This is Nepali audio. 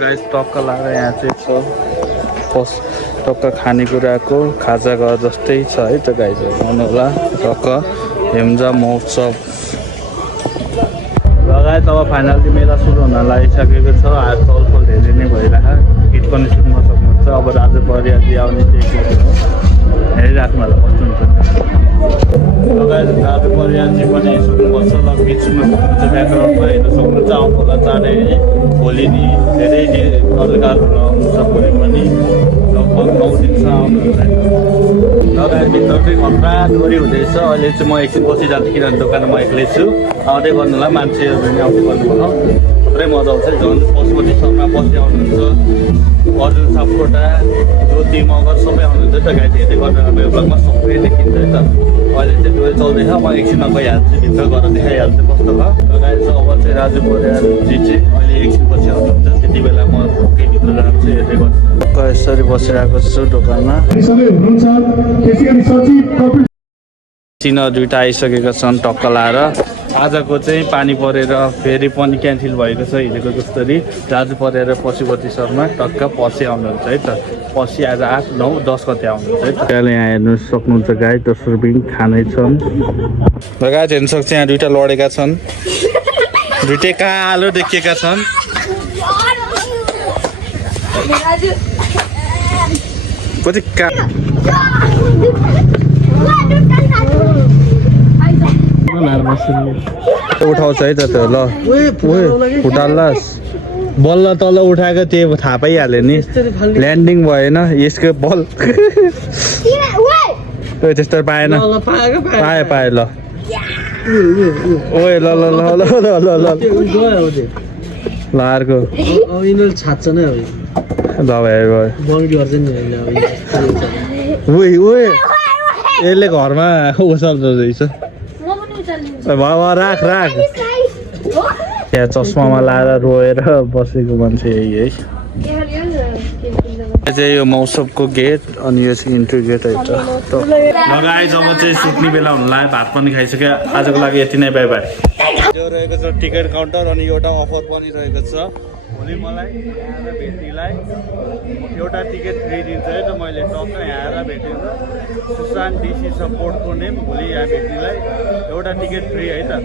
गाइस टक्क लाएर यहाँ चाहिँ छ टक्क खानेकुराको खाजा घर जस्तै छ है त गाइस हेर्नु होला टक्क हेम्जा महोत्सव लगायत अब फाइनली मेला सुरु हुन लागिसकेको छ आज चलफल धेरै नै भइरहेको गीत पनि सुन्न सक्नुहुन्छ अब राजा परियाजी आउने चाहिँ हेरिराख्नु होला कस्तो हुन्छ लगायत राजा परियाजी पनि सुन्नुपर्छ ल गीत सुन्न सक्नुहुन्छ ब्याकग्राउन्डमा हेर्न सक्नुहुन्छ आउनु होला चाँडै भोलि नि धेरै कलाकारहरू आउनुहुन्छ भोलि पनि लगभग 9 दिनसम्म आउनुहुन्छ लगायत भित्र चाहिँ घन्टा डोरी हुँदैछ अहिले चाहिँ म एकछिन पछि जान्छु किनभने दोकानमा म एक्लै छु आउँदै गर्नुलाई मान्छेहरू पनि आउँदै गर्नुभयो थुप्रै मजा आउँछ झन् पशुपति शर्मा पछि आउनुहुन्छ अर्जुन सापकोटा ज्योति मगर सबै आउनुहुन्छ त गाइड हेर्दै गर्नु मेरो ब्लगमा सबै देखिन्छ है त अहिले चाहिँ डोरी चल्दैछ म एकछिनमा गइहाल्छु भित्र गएर देखाइहाल्छु कस्तो भयो गाइड चाहिँ अब चाहिँ राजु परियारजी चाहिँ अहिले एकछिन पछि आउनुहुन्छ त्यति बेला म केही भित्र जान्छु हेर्दै गर्छु यसरी बसिरहेको छु दोकानमा चिनो दुइटा आइसकेका छन् टक्क लाएर आजको चाहिँ पानी परेर फेरि पनि क्यान्सल भएको छ हिजोको जस्तरी राजु परियार पशुपति शर्मा टक्क पछि आउनुहुन्छ है त पछि आज 8, 9, 10 गते आउनुहुन्छ है त त्यहाँले यहाँ हेर्नु सक्नुहुन्छ गाई दोस्रो पनि खानै छन् गाई हेर्नु सक्छ यहाँ दुइटा लडेका छन् दुइटै कालो देखिएका छन् कति उठाउँछ है त त्यो ल उठाल्लास बल्ल तल उठाएको त्यो थाहा पाइहाल्यो नि ल्यान्डिङ भएन यसको बल त्यस्तो पाएन पाएँ ल ओए ल ल ल ल ल ल ल अर्को छाड्छ नै यसले घरमा उचाल्दो रहेछ राख राख यहाँ चस्मामा लाएर रोएर बसेको मान्छे यही है चाहिँ यो महोत्सवको गेट अनि यो चाहिँ इन्ट्री गेट है त लगाए जब चाहिँ सुत्ने बेला हुनु लाग्यो भात पनि खाइसक्यो आजको लागि यति नै बाई बाई त्यो रहेको छ टिकट काउन्टर अनि एउटा अफर पनि रहेको छ भोलि मलाई यहाँ आएर भेट्नेलाई एउटा टिकट फ्री दिन्छ है त मैले टक्क यहाँ आएर भेटेर सुशान्त डिसी सपोर्टको नेम भोलि यहाँ भेट्नेलाई एउटा टिकट फ्री है त